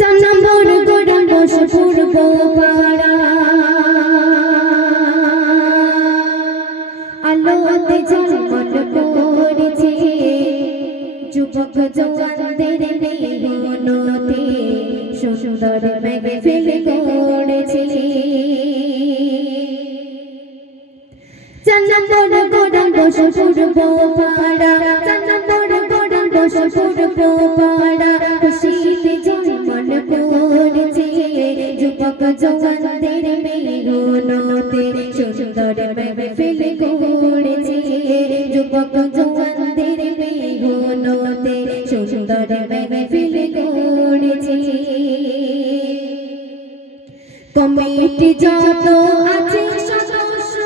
চার নম্বর গোড়াম বসে পূর্ব পাড়া আলোতে ঝলমল করেছে যুবক জওয়ানদের মেহনতে সুন্দর মেহফিল করেছে। চার নম্বর গোড়াম বসে পূর্ব পাড়া চার নম্বর গোড়াম বসে পূর্ব পাড়া খুশিতে ঝলমল করেছে যুবক জওয়ানদের মেহনতে সুন্দর মেহফিল করেছে যুবক জওয়ানদের মেহনতে সুন্দর মেহফিল করেছে। কমিটি যত আছে সদস্য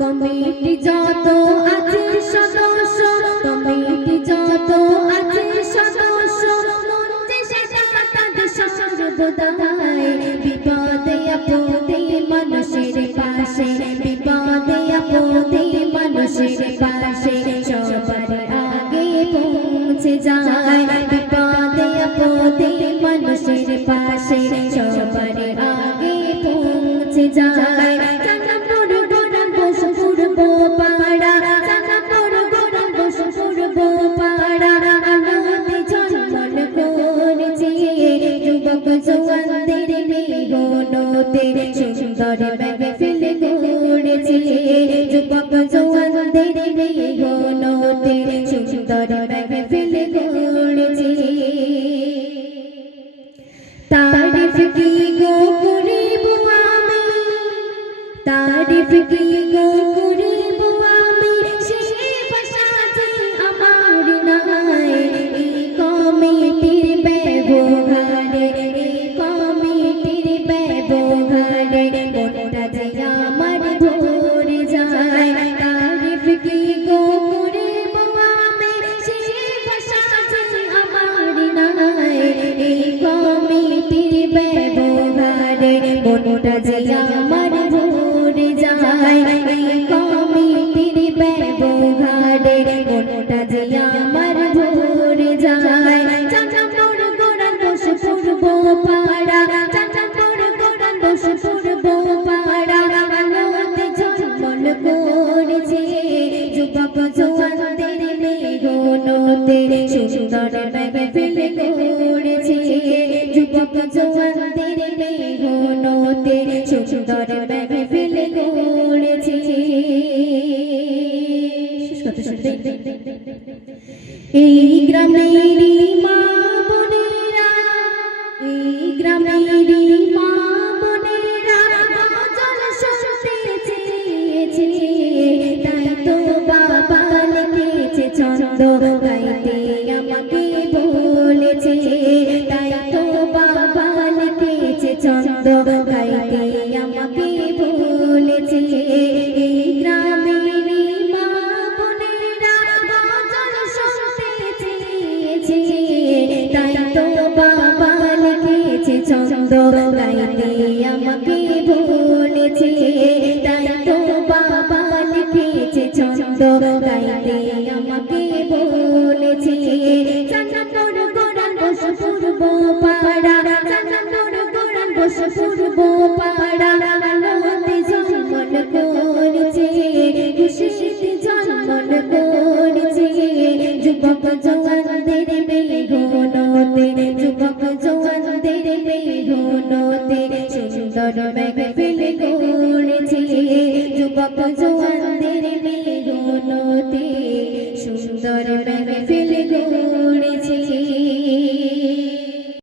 কমিটি যত আছে সদস্য কমিটি যত আছে সদস্য মঞ্চে সেটা তাদের সর্বদাই বিপদে আপদে মানুষের পাশে বিপদে আপদে মানুষের পাশে সবার আগে পৌঁছে যায় বিপদে আপদে মানুষের পাশে সবার আগে পৌঁছে যায়। জওয়ানদের মেহনতে সুন্দর মেহফিল করেছে যুবক জওয়ানদের মেহনতে সুন্দর মেহফিল করেছে। তারিফ কি গো করিব আমি তারিফ কি গো করিব আমি সে ভাষা যে আমার নাই এই কমিটির ব্যবহারে মনটা যে আমার ভরে যায়। তারিফ কি গো করিব আমি সে ভাষা যে আমার নাই এই কমিটির ব্যবহারে মনটা যে আমার ভরে যায় এই কমিটির ব্যবহারে মনটা যে আমার ভরে যায়। চার নম্বর গোড়াম বসে পূর্ব পাড়া চার নম্বর গোড়াম বসে পূর্ব পাড়া আলোতে ঝলমল করেছে যুবক জওয়ানদের মেহনতে সুন্দর মেহফিল করেছে যুবক জওয়ানদের মেহনতে সুন্দর মেহফিল করেছে। এই গ্রামেরই মা বোনেরা এই গ্রামেরই মা বোনেরা গজল শুনতে চেয়েছে তাই তো বাবা লিখেছে ছন্দ গাইতে আমাকে বলেছে তাই তো বাবা লিখেছে ছন্দ গাইতে আমাকে বলেছে। এই গ্রামেরই মা বোনেরা গজল শুনতে চেয়েছে তাই তো বাবা লিখেছে ছন্দ গাইতে আমাকে বলেছে তাই তো বাবা লিখেছে ছন্দ গাইতে আমাকে বলেছে। চার নম্বর গোড়াম বসে পূর্ব পাড়া চার নম্বর গোড়াম বসে পূর্ব পাড়া আলোতে ঝলমল করেছে খুশিতে ঝলমল করেছে যুবক জওয়ানদের মেহনতে যুবক জওয়ানদের মেহনতে সুন্দর মেহফিল করেছে যুবক জওয়ানদের মেহনতে সুন্দর মেহফিল